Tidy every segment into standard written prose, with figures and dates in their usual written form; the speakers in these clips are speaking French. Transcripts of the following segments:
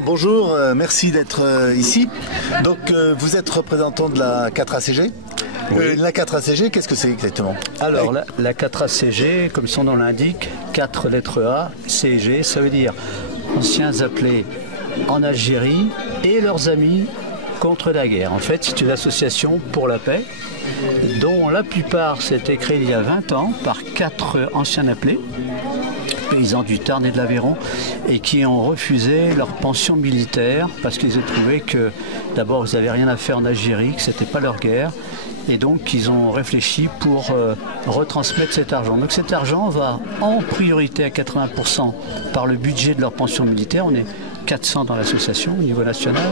Bon, bonjour, merci d'être ici. Donc, vous êtes représentant de la 4ACG. Oui. La 4ACG, qu'est-ce que c'est exactement? Alors, la 4ACG, comme son nom l'indique, 4 lettres A, CG, ça veut dire anciens appelés en Algérie et leurs amis contre la guerre. En fait, c'est une association pour la paix, dont la plupart s'étaient créée il y a 20 ans par 4 anciens appelés, paysans du Tarn et de l'Aveyron, et qui ont refusé leur pension militaire parce qu'ils ont trouvé que d'abord ils n'avaient rien à faire en Algérie, que c'était pas leur guerre, et donc ils ont réfléchi pour retransmettre cet argent. Donc cet argent va en priorité à 80% par le budget de leur pension militaire. On est 400 dans l'association au niveau national,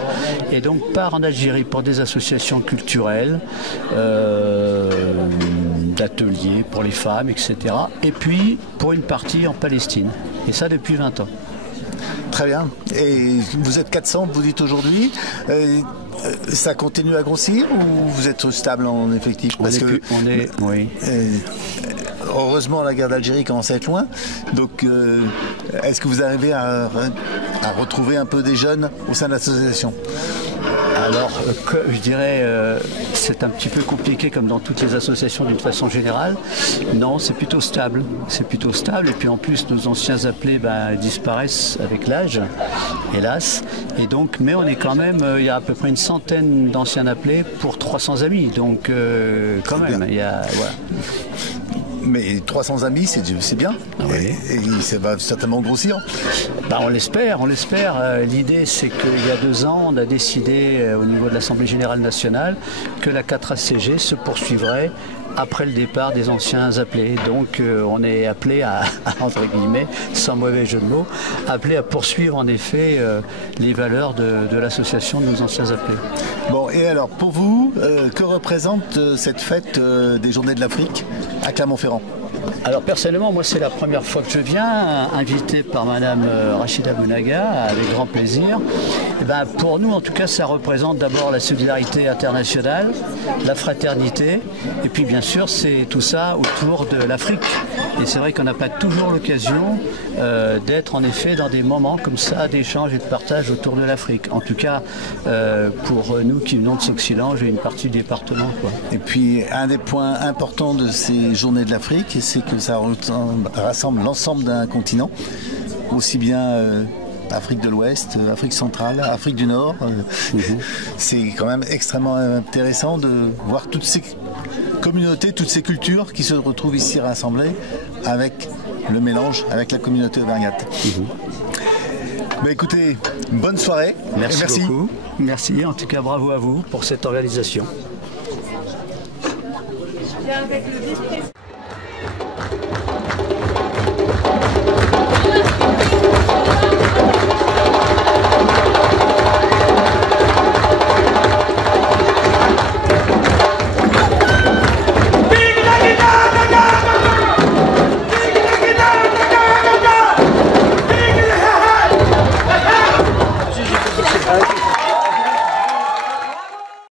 et donc part en Algérie pour des associations culturelles, d'ateliers pour les femmes, etc. Et puis pour une partie en Palestine. Et ça depuis 20 ans. Très bien. Et vous êtes 400, vous dites aujourd'hui. Ça continue à grossir ou vous êtes stable en effectif? Oui. Heureusement, la guerre d'Algérie commence à être loin. Donc, est-ce que vous arrivez à retrouver un peu des jeunes au sein de l'association? Alors, je dirais, c'est un petit peu compliqué comme dans toutes les associations d'une façon générale. Non, c'est plutôt stable. C'est plutôt stable. Et puis en plus, nos anciens appelés disparaissent avec l'âge, hélas. Et donc, mais on est quand même, il y a à peu près une centaine d'anciens appelés pour 300 amis. Donc, quand même, il y a... Voilà. Mais 300 amis, c'est bien. Oui. Et ça va certainement grossir. On l'espère, on l'espère. L'idée, c'est qu'il y a 2 ans, on a décidé au niveau de l'Assemblée Générale Nationale que la 4ACG se poursuivrait après le départ des anciens appelés. Donc on est appelé à, entre guillemets, sans mauvais jeu de mots, appelé à poursuivre en effet les valeurs de l'association de nos anciens appelés. Bon, et alors pour vous, que représente cette fête des Journées de l'Afrique à Clermont-Ferrand? Alors personnellement, moi c'est la première fois que je viens, invité par Madame Rachida Bounaga, avec grand plaisir. Pour nous en tout cas, ça représente d'abord la solidarité internationale, la fraternité, et puis bien sûr c'est tout ça autour de l'Afrique. Et c'est vrai qu'on n'a pas toujours l'occasion d'être en effet dans des moments comme ça d'échange et de partage autour de l'Afrique. En tout cas pour nous qui venons de Sauxillanges et une partie du département, quoi. Et puis un des points importants de ces Journées de l'Afrique, c'est que ça rassemble l'ensemble d'un continent, aussi bien Afrique de l'Ouest, Afrique centrale, Afrique du Nord. C'est quand même extrêmement intéressant de voir toutes ces communautés, toutes ces cultures qui se retrouvent ici rassemblées avec le mélange, avec la communauté auvergnate. Écoutez, bonne soirée. Merci beaucoup. Merci, en tout cas bravo à vous pour cette organisation. Avec le